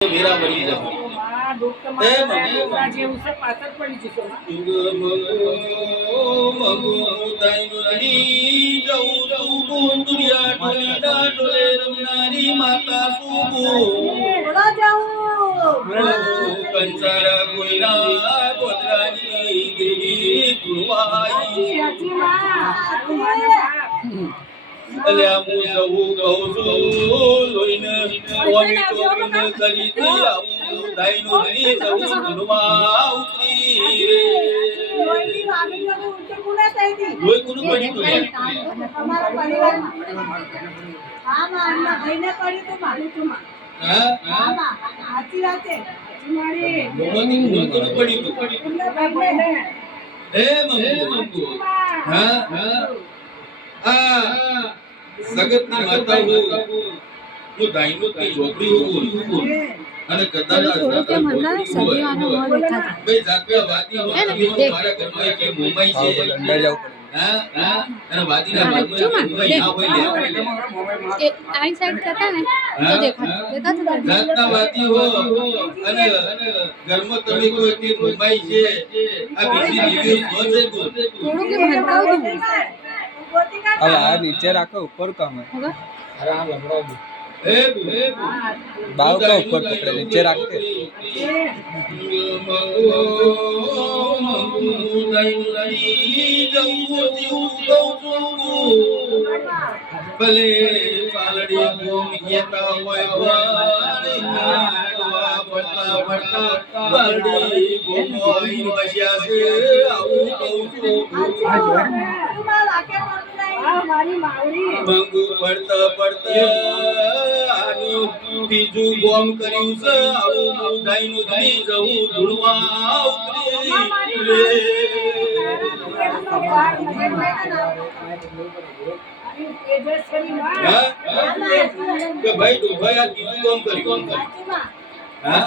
मेरा बनी जब ए પાછળ પડી જશો मगो ताईनो नी जाऊ दुनिया ढोली ना ढोले रमनारी माता सुबो ઓળા જાઉં કંસારા કોઈના ગોદરાની દેવી તુવાઈ સાચી માં અલ્યા હું સહુ કહું છું લોઈને કોમી કોમીને કરી દે આવું તાઈનો ની જાઉં ધુનવા ઉતરી રે લોહીની વામીને ઉલટી કુને થઈ હતી લોહી કુનું પડી તું તમારા પરિવારમાં હા માં અન્ના ભાઈને પડી તું મારી તું માં હા માં સાચી વાત છે મારી મોમની કુનું પડી તું ભાઈને એ મંગુ હા આ સગતની માતા હું દાઈનો ની છોકરી હું અને કદાચ બે જાતના વાદી મારા ઘરમાં એક મોમાઈ છે લંડા જાવ હા અને વાદીના ઘરમાં મોમાઈ ના હોય એ આઈ સાઈડ કરતા ને તો દેખાતું જાતના વાદી હો અને ઘરમાં તમે કોઈ કે મોમાઈ છે આ બીજી લીલીઓ સો છે થોડું કે હરકાવ દઉં अब आ नीचे रखो ऊपर कम है होगा बाव का ऊपर पकड़े नीचे रख के ભલે પાલડી ગોમ કેતા હોય પડતા પડતા પાલડી ગોમ આઈ બસ્યા છે આવું કહું છું મારી માવડી મંગુ પડતા પડતા આનું બીજું ગોમ કર્યું છે આવું મુદાઈનું ધી જવું ધૂળવા ઉતરી રે કે ભાઈ ડુભાઈ આ બીજું ગોમ કર્યું ના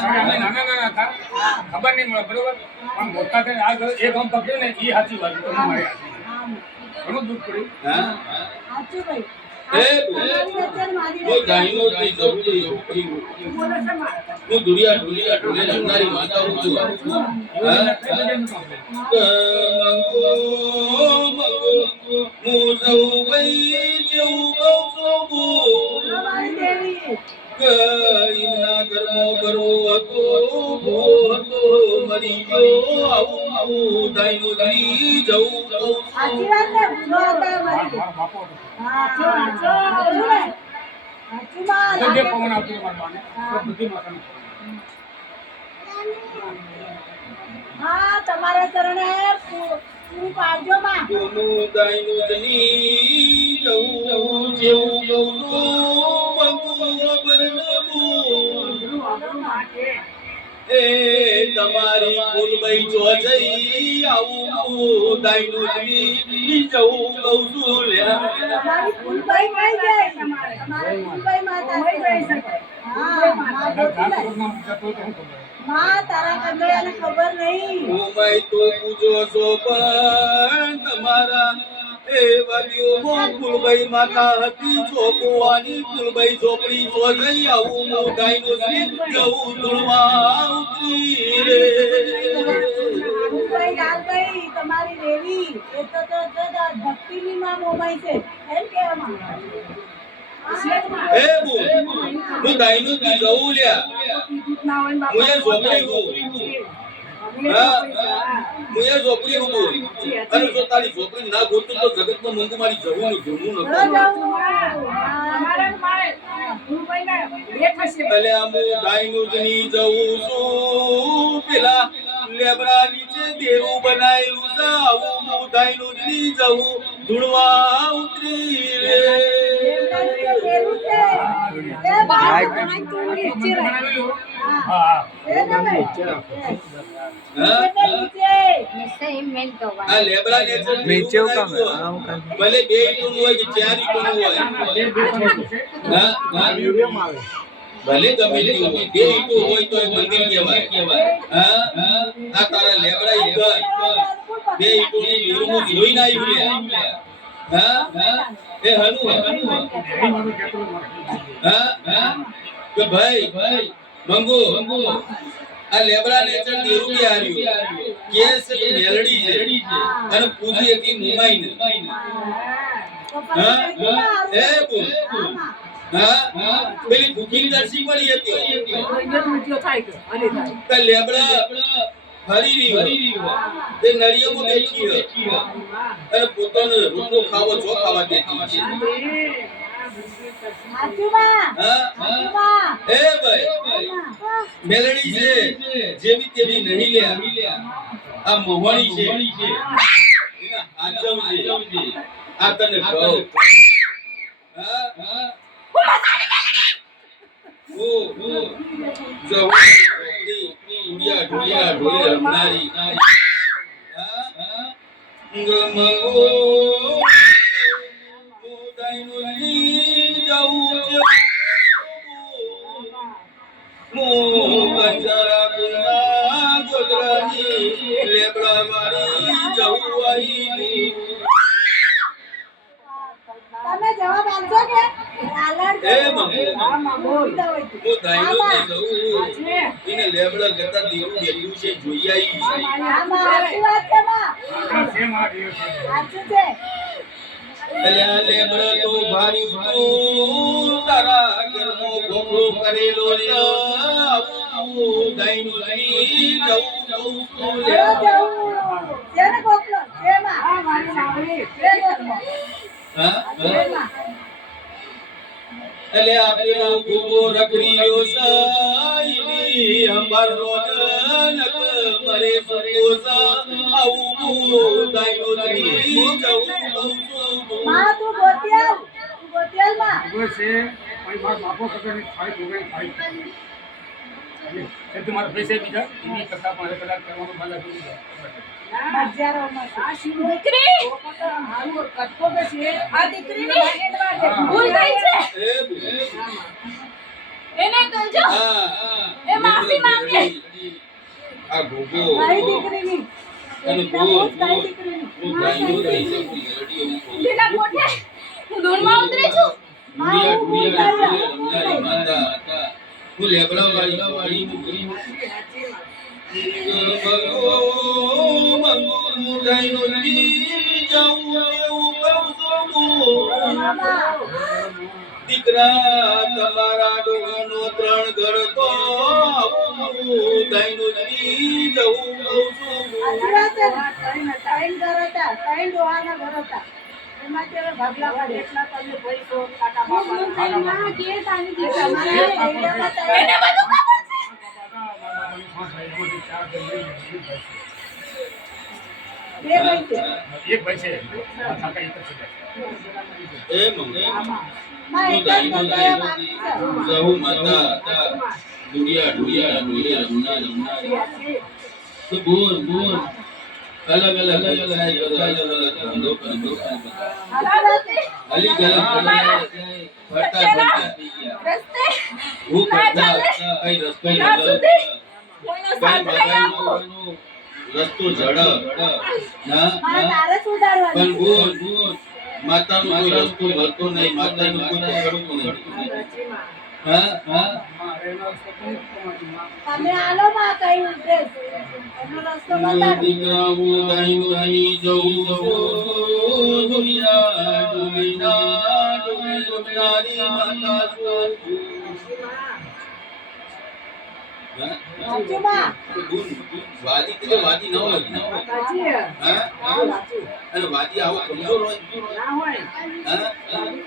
ખબર નહીં મળે બરોબર પણ મોટા થઈને આ એ ગામ પકડ્યું ને એ સાચી વાત છે મારી ઘણું દુઃખ પડ્યું સાચું ભાઈ वो दाइनो की जरूरी वो दुनिया दुनिया ढोले रंगारी माता हूँ मंगो मंगो मुझे वही जो गौसो इना कर्मो करो तो तो मरी जो आऊ दाइनो दी जाऊ સાચી વાત ને ભૂલો હતા મારી સાચો સાચો સાચી માં જે પવન આવતી મારવાને બધી માતાને હા તમારા ચરણે પૂરું પાડજો માં કોનું દાઈનું જની જવું જેવું ગૌનું મંગુ બરનબુ એ તમારી ફૂલબાઈ જો જઈ આવું દાઈનું જની જવું ગૌનું લ્યા તમારી ફૂલબાઈ કઈ ગઈ તમારી ફૂલબાઈ માતા કઈ શકે હા માં તારા કગયાને ખબર નહીં હું મય તો પૂજો છો પણ તમારા એ વાલીઓ મો ફૂલબાઈ માતા હતી છોકવાની ફૂલબાઈ ઝોપડી જો જઈ આવું મો ગાયનો સ્વીત જવું ધૂળવા ઉતરી રે ફૂલબાઈ લાલબાઈ તમારી દેવી એ તો ભક્તિની માં મોમાઈ છે એમ કહેવામાં એ બુ હું ગાયનો દી જવું લ્યા મુએ ઝોપડી હું મુએ ઝોપડી હું અને જો તારી ઝોપડી ના ગોતું તો જગતમાં મંગુ મારી જવું જમવું ન ભલે આમ ગાયનું જની જવું છું પેલા લેબડા નીચે દેરું બનાયેલું છે આવું હું ગાયનું જની જવું ધૂળવા ઉતરી રે આ લેબડા नीचे का ભલે બે ઈટોનું હોય કે ચાર ઈટોનું હોય ભલે ગમે તે હોય બે ઈટો હોય તો એ મંદિર કહેવાય આ તારા લેબડા ઈ ઘર બે ઈટોની નીરુનું જોઈ ના આવ્યું એ હનુ કે ભાઈ મંગુ આ લેબડા ને ચણ દેરું કે આર્યું કેસ મેલડી છે અને પૂજી એકી મુંબઈ ને એ બોલ હા પેલી બુકિંગ દર્શી પડી હતી તો લેબડા હરી રહી તે નળિયામાં બેઠી અને પોતાનો રોટલો ખાવો જો ખાવા દેતી છે એ ભાઈ મેલડી છે જેવી તેવી નહીં લ્યા આ મોહણી છે એના આચમ છે આ તને કહું હા ઓ ઢોળિયા ઢોળિયા ઢોળિયા રમનારી હા ગમગો મોદાઈનો લી જાઉં છે મો કંચારા ગુના ગોદરાની લેબડા મારી જાઉં આઈ તમે જવાબ આપજો કે આલડ એ મંગો હું દાઈનો ને જઉં એને લેબડા કરતા દેરું બેઠું છે જોઈ આવી છે હા માં સાચી વાત છે માં આ છે મારા દેવ છે સાચું છે અલ્યા લેબડા તો ભાર્યું તો તારા ઘરનો ગોખલો કરેલો રે આવું દાઈનો ની જઉં જેને કોકલો જે માં હા મારી નાવડી જે કોકલો હા જે માં એટલે આપેલો ગોગો રખડીયો સાઈની અંબારનો નક મરે સપોસા આવું દાઈનો ની જઉં માં તું ગોતિયાલ માં ઉભો છે ભાઈ મારા બાપો કદાચ ખાઈ ભોગઈ ખાઈ તે તમારા પૈસા બીજા એની કરતા મારે કદાચ કરવાનું ભલા કરી દે હજારો માં આ શિવ દીકરી હારું કટકો કે છે આ દીકરીની ભૂલ થઈ છે એ એને કહેજો એ માફી માંગે આ ગોગો મારી દીકરીની અને એકદમ બોલ મારી દીકરીની હું દાઈનો રહી શકું મેલડીઓ પેલા કોઠે હું ધૂળમાં ઉતરી છું ઢુલિયા રમનારી માતા હું લેબડા વાળી મુગરી મંગો દાઈનો લી જાઉં એવું કહું દીકરા તમારા ડોહાનો 3 ઘર તો દાઈનો લી જાઉં સાચી વાત છે ત્રણ ઘર હતા ત્રણ ડોહાના ઘર હતા એમાં તે ભાગલા પાડે એટલા તમે પૈસો કાકા બાપા ના કે તાની જે તમારે એરિયામાં ત્રણ એને બધું ખબર છે બે ભાઈ છે એક ભાઈ છે આ કાકા એક જ છે એ મંગો માં એક જ કરતા બાકી છે જહુ માતા ઢુલિયા રમનારી તો બોલ અલગ અલગ ધંધો કરતો અલી ગલત ફરતા રસ્તે હું કરતા કઈ રસ્તો ત્યાં સુધી કોઈનો સાથ નહીં આપો રસ્તો ઝડપ ના માં તારે સુધારવાનું પણ બોલ માતાનો કોઈ રસ્તો મળતો નહીં માતાનું કોઈ કરતું નહીં હા તમે આલો માં કઈ ઉદ્દેશ એનો રસ્તો બતાડો દીકરા હું દાઈનો નહીં જઉં દુનિયા રમનારી માતા છું સાચી માં વાદી કે વાદી ન હોય સાચી હા અને વાદી આવો કમજોર હોય ના હોય હા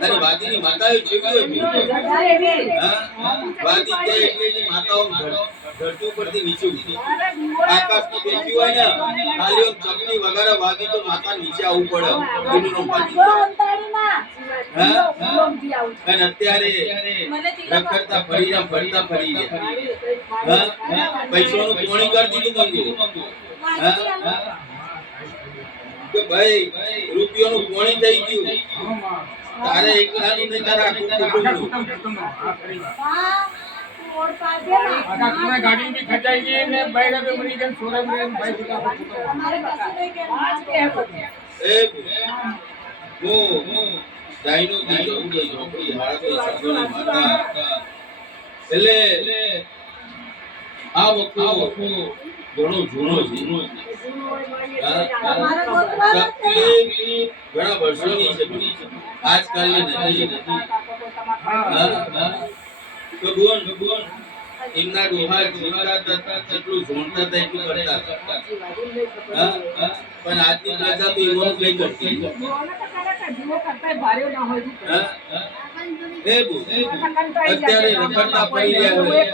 અને વાદીની માતાઓ જેવી હોય વધારે બે હા વાદી તે એટલે એની માતાઓ ધરતી ઉપરથી નીચે ઉતરી આકાશમાં બેઠી હોય ને ખાલી આમ ચકની વગર વાદી તો માતા નીચે આવવું પડે એનું નામ વાદી હા અને અત્યારે રખડતા ફરતા ફરી ગયા હા પૈસાનું કોણી કરી દીધું મંગુ હા કે ભાઈ રૂપિયાનું કોણી થઈ ગયું તારે એકલાનું નહીં તારા આખું કુટુંબનું ગાડી બી ખચાઈ ગઈ ને બાઈક બી મરી ગઈ સોરા મરી બાઈક એ હું દાઈનો દીકરો ઝોપડી હારા કોઈ સગોની માતા એટલે આ વખો ઘણો જૂનો છે. મારે ગોતવાનો છે. તકલીફ ઘણા વર્ષોની છે, આજકાલની નથી. ભગવાન એમના ડોહા જીવતા હતા, જેટલું જોણતા હતા એટલું કરતા હતા. પણ આજની પ્રજા તો એવાનું કઈ કરતી નથી. હે બો, અત્યારે રખડતા ફરી રહ્યા હોય,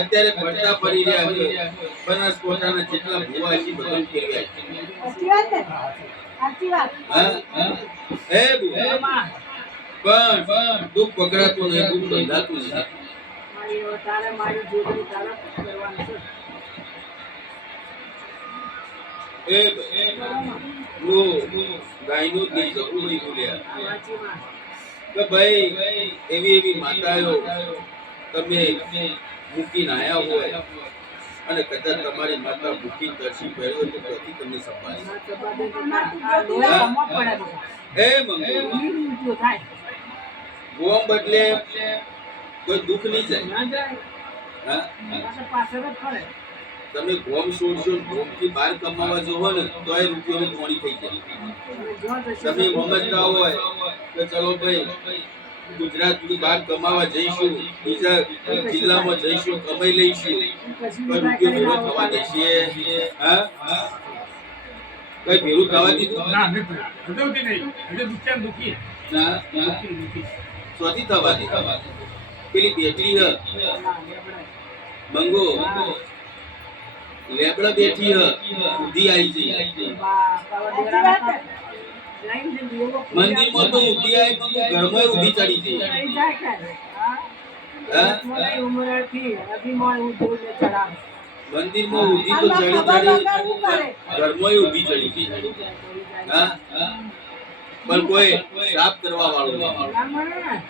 અત્યારે ફરતા ફરી રહ્યા હોય, બનાસકોટાના જેટલા ભુવા છે બધા ફેરવ્યા છે. સાચી વાત ને? સાચી વાત. હે બો, પણ દુઃખ પકડાતું નહીં, દુઃખ બંધાતું નહીં. એ ગાયનું જ નહીં જવું નહીં બોલ્યા કે ભાઈ એવી માતાઓ તમે મૂકીને આયા હોય અને કદાચ તમારી માતા મૂકીને તરસી પહેર્યો તો ત્યાંથી તમને સંભાળી. એ મંગો ગોમ બદલે કોઈ દુઃખ નહીં જાય. હા, તમે ગોમ છોડશો, ગોમથી બહાર કમાવા જોવો ને તો એ રૂપિયાની કોણી થઈ જાય. તમે સમજતા હોય કે ચલો ભાઈ ગુજરાતની બહાર કમાવા જઈશું, બીજા જિલ્લામાં જઈશું, કમાઈ લઈશું, કોઈ રૂપિયો ભેગો થવા દેશે? હા, કઈ ભેગું થવા દીધું? ના, સ્વથી થવા દે. પેલી બેટરી હ મંગો લેબડા બેઠી હ, ઉધી આવી જઈ. મંદિરમાં તો ઉધી આવી, મંગો ઘરમાં ઉધી ચડી જઈ. મંદિરમાં ઉધી તો ચડી ઘરમાં ઉધી ચડી ગઈ. હા, પણ કોઈ સાફ કરવા વાળું નહીં.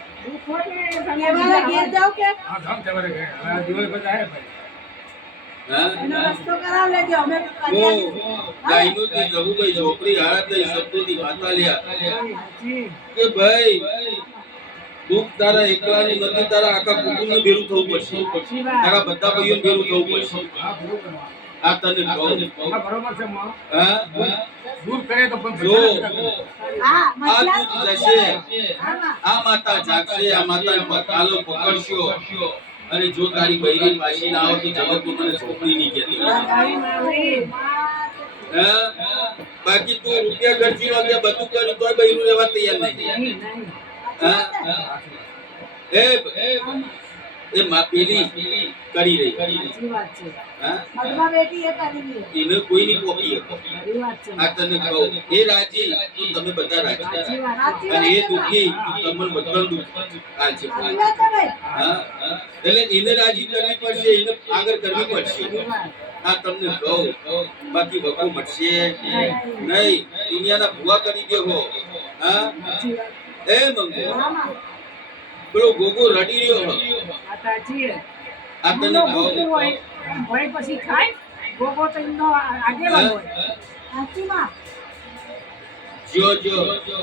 એવાના ઘેર જાવ કે એનો રસ્તો કરાવ લેજો. અમે ગાયનું થી જવું ભાઈ છોકરી હારા થઈ શબ્દોની માતા લ્યા કે ભાઈ દુઃખ તારા એકલાની નથી, તારા આખા કુટુંબનું ભેરું થવું પડશે, તારા બધા ભાઈઓને ભેરું થવું પડશે. આ તને કહું. હા, દૂર કરે તો પણ જો હા આ દુઃખ જશે, આ માતા જાગશે, આ માતાને પતાલો પકડશો અને જો તારી બૈરી પાછી ના આવે તો જગત તું મને છોકરી નહીં કહેતી. હા, બાકી તું રૂપિયા ખર્ચી નો કે બધું કર્યું તોય બૈરું રહેવા તૈયાર નહીં. હા, એ માપેલી કરી રહી. હા, મધમાં બેટી એ કરી લે. એને કોઈ નહીં પોકી શકો. આ તને કહું, એ રાજી તો તમે બધા રાજી, અને એ દુઃખી તો તમને બધા દુઃખ હાલશે. સાચી વાત છે ભાઈ. હા, એટલે એને રાજી કરવી પડશે, એને આગળ કરવી પડશે. આ તમને કહું, બાકી વગો મળશે નહીં. દુનિયાના ભૂવા કરી દેવો. હા, એ મંગો પેલો ગોગો રડી રહ્યો. આ તને કહું, સાચી માં. જો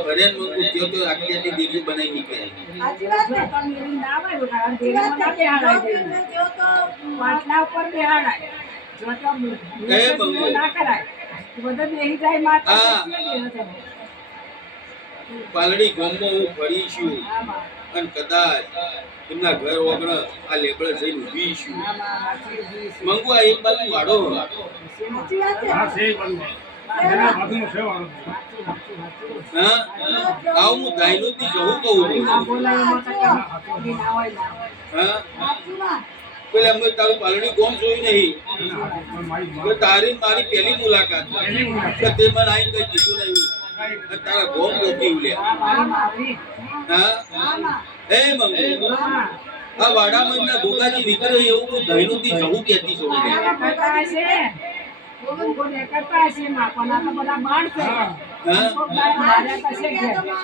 હરેન મંગુ ત્યો તો આખી આખી દેવી બનાવી નીકળે. સાચી વાત છે. સાચી વાત છે. જો તો માટલા ઉપર બેહાડાય જો તો ના કરાય બધા બેહી જાય માતા પાલડી ગામમાં હું ફરી છું અને કદાચ એમના ઘર વગર આ લેબડે જઈને ઊભી છું. મંગુ આ એક બાજુ વાળો. સાચી વાત છે. હા, છે બધું. એના બાજુનું છે વાળું. હા, આવું હું ગાયનું થી જવું કહું છું. હા, સાચી વાત. પેલે અમે તારું પાલડી ગામ જોયું નહીં તો તારી મારી પહેલી મુલાકાત કે તે મને આઈને કઈ કીધું નહીં અને તારા ગામ પોકી ઉલ્યા. હા, એ મંગુ આ વાડામાં એમના ગોગાજી નીકળ્યો એવું તો ગાયનું થી જવું કહેતી છું.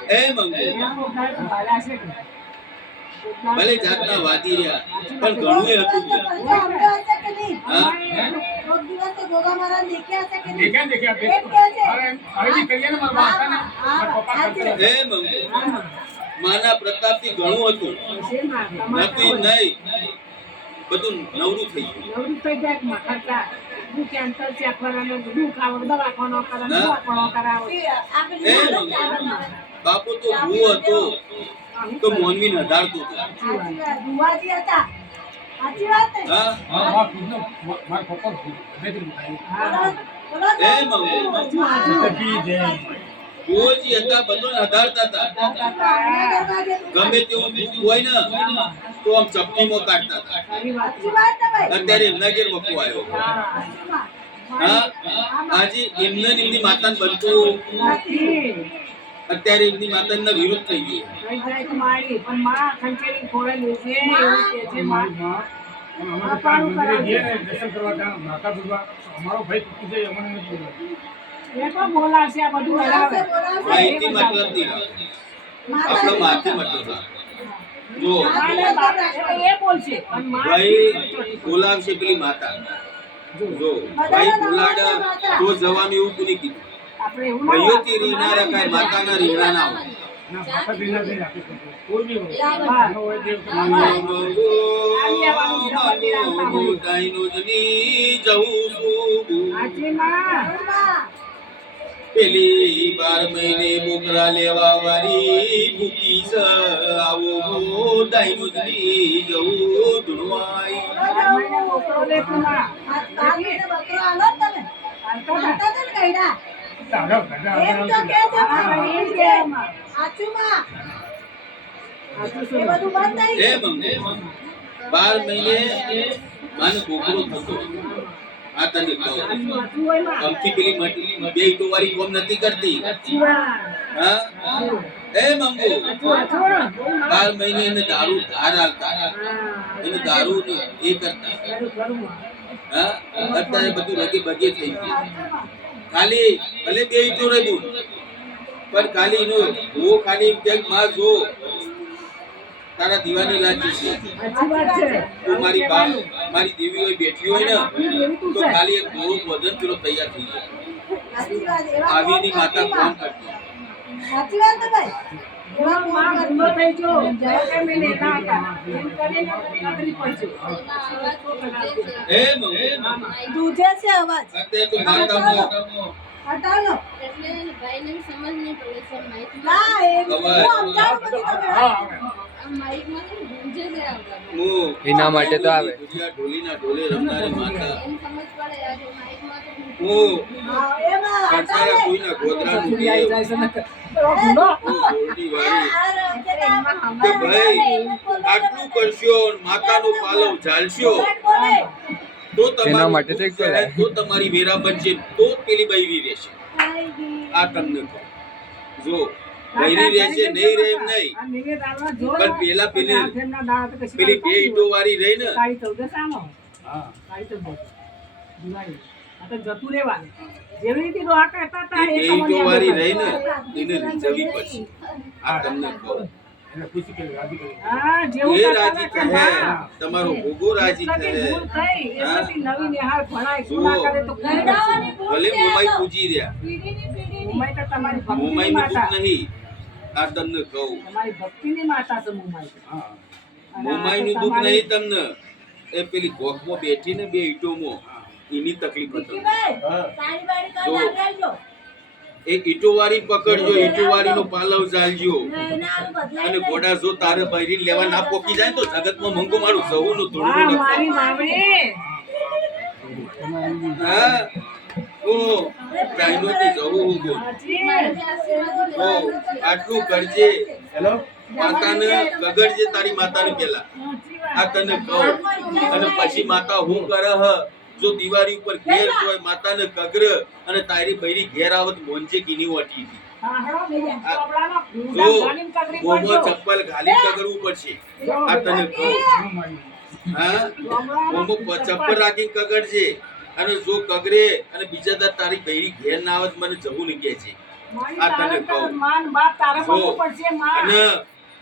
એ મંગુ ભલે જાતના વાદી રહ્યા પણ ઘણું એ હતું. હા, રોજ દિવસ તો ગોગા મહારાજ દેખ્યા છે કે નહીં? દેખ્યા. એમ કહે છે. અરે, હવેથી કરીએ ને મારા બાપા ને, મારા પપ્પા કરતા. એ મંગુ માના પ્રતાપથી ઘણું હતું, નથી નહીં. બધું નવરું થઈ ગયું. નવરું થઈ જાય કે ખર્ચા બધું કેન્સર ચેક કરવાનું બધું ખાવ દવાખાનો કરે દવાખાનો કરાવો એ બાપુ તો હું હતો તો મોનવીને હડાડતો હતો. સાચી વાત. ભુવાજી હતા. સાચી વાત ને? હા મારા ખુદનો મારા પપ્પા ગમેથી મુકાયું. બોલો એ મંગુ ભુવોજી હતા બધોને હડાડતા હતા. ગમે તેવું દુઃખ હોય ને તો આમ ચપટીમાં કાઢતા હતા. સારી વાત સાચી વાત ને ભાઈ? અત્યારે એમના ઘેર મકુ આવ્યો. હા આજે એમને ને એમની માતાને બનતું નથી અત્યારે એમની માતાના વિરુદ્ધ થઈ ગઈ. થઈ જાય તો મારી પણ માં ખંચેરી ખોળે લેજે એવું કે છે માં અમારે મંદિરે જઈએ ને દર્શન કરવા ત્યાં માતા ભગવા અમારો ભાઈ તૂટી જાય અમને નથી બોલાવતો. એ તો બોલાશે આ બધું હરાવે માહિતી મતલબ નહીં આપણો માથી મતલબ છે. જો માને બાપ એટલે એ બોલશે પણ માં ભાઈ બોલાવશે પેલી માતા. જો ભાઈ બોલાડ તો જવાનું એવું કોને કીધું? આપણે એવું ના ભાઈઓથી રીના રખાય માતાના રીના ના હોય. ના માતા દિના દિન આપી શકીએ. કોઈ બી હોય હા. ન હોય દેવ તો મંગો, માની મંગો, દાઈનું જની જવું છું. સાચી માં પેલી 12 મહિને બોકરા લેવા વાળી ભૂકી સ આવો હું દાઈનું જની જવું ધૂણવાઈ. મને મોકલો લે તું માં બકરો આલો જ તમે. હાલતો ને. આલતા જ ને ગયડા. તારો એમ તો કે છે હા, માં. એમ કે માં. સાચું માં. સાચું એ શું? બધું બંધ થઈ હે ગયું. મંગો 12 મહિને માનો બોકરો થતો. આ તને કહું સાચું હોય માં. અમથી પેલી મટી બે ઈટો વાળી કોમ નથી કરતી. સાચી વાત. હા એ મંગો સાચું ને? બોલ માં. 12 મહિને એને દારૂ ધાર આલતા. હા, એને દારૂ ને એ કરતા. ખરું, ખરું માં. હા અત્યારે બધું રગે બગે થઈ ગયું. ખાલી ભલે બે ઈટો રહ્યું પણ ખાલી એનો હું ખાલી એમ કે માં જો તારા દીવાની લાજી છે સાચી વાત છે. તો મારી મારી દેવી હોય બેઠી હોય ને એવું તું તો છે. ખાલી એક દોરો વજન પેલો તૈયાર થઈ જાય. સાચી વાત. એવા આવીની કોમ માતા કરતી કોમ માં. કરતી. સાચી વાત ને ભાઈ? એવા કોમ માં કરતી. ગુનો થઈ ગયો. જય કે મેં લેતા હતા. એમ કરીને નકરી પડશે. હે મંગો દૂધે છે અવાજ. અત્યારે તો માતામાં હટાવ લો. એટલે ભાઈને બી સમજ નહીં પડે છે માઇક ના એ હું સમજાવું બધું તમે. હા આવે આ માઇકમાં તો ગુંજે છે આવતા હું એના માટે તો આવે. ગુજિયા ઢોલીના ઢોલે રમનારી માતા એમ સમજ પડે આ જો માઇકમાં તો હું હા, એમાં હટાવ કંસારા લે. કોઈના ગોદરાનું ચૂડી આવી દેવ. જાય છે નકર. તો ગુનો. હું ગોરડી વાળી આ રમકેતા કે ભાઈ આટલું કરશો માતાનો પાલવ ઝાલશો બોલે. તો એના તમારું માટે તો એક તો લાય. તો તમારી વેરા બનશે તો જ પેલી બૈરી રહેશે. આઈ ગઈ. આ તમને કહું જો બૈરી રહેશે નહીં રહે એમ નહીં આ નિવેદ આલવા જો. પણ પેલા પેલી આ ફેમના દાડા તો કશી પેલી વાત બે નહીં ઈંટો વાળી રહી ને કાળી ચૌદસ આનો. હા કાળી ચૌદસ. દિવાળી. આ તો જતું રહેવાનું. જેવી રીતે ડોહા કહેતા હતા એ એ બે તમને ઈંટો વાળી રહી ને આપણે એને રીઝવવી પડશે. આ તમને કહું એને ખુશી કરી રાજી કરી હા, જેવું એ કહેતા રાજી હતા થશે હા. તમારો ભોગો રાજી એટલાથી થશે ભૂલ થઈ. હા. એમાંથી નવી નિહાળ ભણાય. જુઓ. ગુના કરે તો ગુના ગરડાવાની કરશે. ભૂલ ભલે છે મોમાઈ તો. પૂજી રહ્યા પીઢીની પીઢીની. મુંબઈ તો તમારી ભક્તિની મોમાઈ માતા. નું નહીં આ તમને કહું તમારી ભક્તિની માતા છે મુંબઈ. હા અને આ મોમાઈ તો નું દુઃખ તમારી- નહીં તમને એ પેલી ગોખમાં બેઠી ને બે ઈંટોમાં એની તકલીફ હતી. વિકીભાઈ, સાડી બાડી કરી જો. આપજો. એ ઈંટો વાળી પકડજો ઈંટો વાળી નો પાલવ ચાલજો ને એને આનું બદલાઈ અને નહીં. ગોડા જો તારે બૈરી લેવા ના પોકી જાય ને તો જગતમાં મંગો મારું જવું નું વાહ, ધૂળનું મારી માવડી. હા ઓ ડાયનોથી જવું હું બોલ હાજી. ઓ આટલું કરજે માતાને કગડજે તારી માતાને પેલા સાચી વાત. આ તને કહું અને પછી માતા હું કરે હ જો દિવાળી ઉપર ઘેર હોય માતાને કગર અને તારી બૈરી ઘેર આવત મોંજે કીની વટી હતી હા, હેડો, બીજા ચોપડાનો જો ભૂંડા ગાલીને કગરી મોમો પડજો. ચપ્પલ ઘાલી કગરવું પડશે આ તને કહું હું મારી હા મોમો ચપ્પલ રાખી કગડજે અને જો કગરે અને બીજા દર તારી બૈરી ઘેર ના આવત મને જવું નહીં કે છે મારી આ તને તારે કહું. માન બાપ તારે જો, કરવું પડશે, માં. અને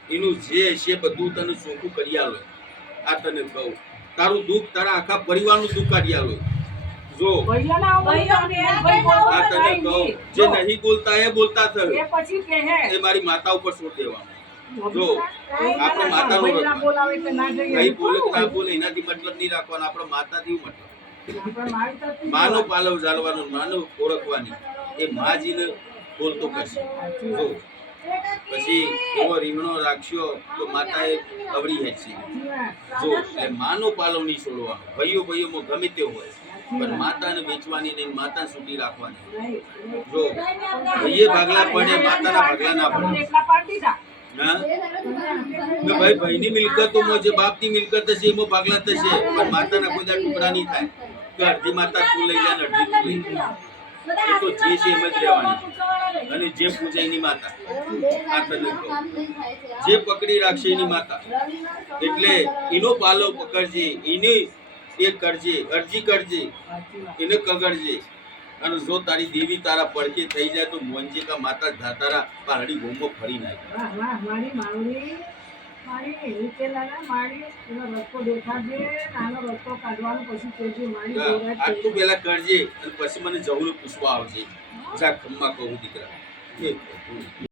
એનું જે છે બધું તને ચોખ્ખું કરી આલો આ તને કહું તારું દુઃખ તારા આખા પરિવારનું દુઃખ કાઢી આલો જો ભૈયાના આવું ભૈયા નહીં, બે ભાઈ આ તને કહું જે નહીં બોલતા એ બોલતા એ થયું પછી કહે એ મારી માતા ઉપર છોડ દેવાનું જો આપણે માતાનો ભાઈ ના રથ બોલાવે એટલે ના જઈએ. કઈ બોલે કે ના બોલે એનાથી મતલબ નહીં રાખવાનો, આપણે માતાથી મતલબ આપણે મારી તરફથી માનો પાલવ ઝાલવાનો, માનો ઓળખવાની, એ માજીને બોલતો કરશે. જો પછી એવો રીંગણો રાખશો તો માતાએ અવળી હેઠશે. જો એટલે માનો પાલવ નહીં છોડવાનો, ભાઈઓમાં ગમે તે હોય, પણ માતાને વેચવાની નહીં, માતા છૂટી રાખવાની. જો ભાઈએ ભાગલા પડે, માતાના ભાગલા ના પડે. એટલા પાડી દીધા. હા ને ભાઈ ભાઈની મિલકતોમાં જે બાપની મિલકત હશે એમાં ભાગલા થશે, પણ માતાના કોઈ દાડો ટુકડા નહીં થાય કે અડધી માતા તું લઈ જા ને અડધી તું લઈ જા. એ તો જે છે એમ જ રહેવાની, અને જે પૂજે એની માતા, આ તને કહું. જે પકડી રાખશે એની માતા, એટલે એનો પાલો પકડજે, એને એ કરજે, અરજી કરજે, એને કગડજે. અને જો તારી દેવી તારા પડકે થઈ જાય તો મોંજે કા માતા તારા પહાડી ગોમો ફરી નાખે. વાહ, વાહ, મારી માવડી, મારી નીચે લાગે, મારી એનો રસ્તો દેખાડજે, નાનો રસ્તો કાઢવાનો પછી કહેજે, મારી જોડે આ તું પેલા કરજે અને પછી મને જવું પૂછવા આવજે. જા ખમ્મા કહું દીકરા.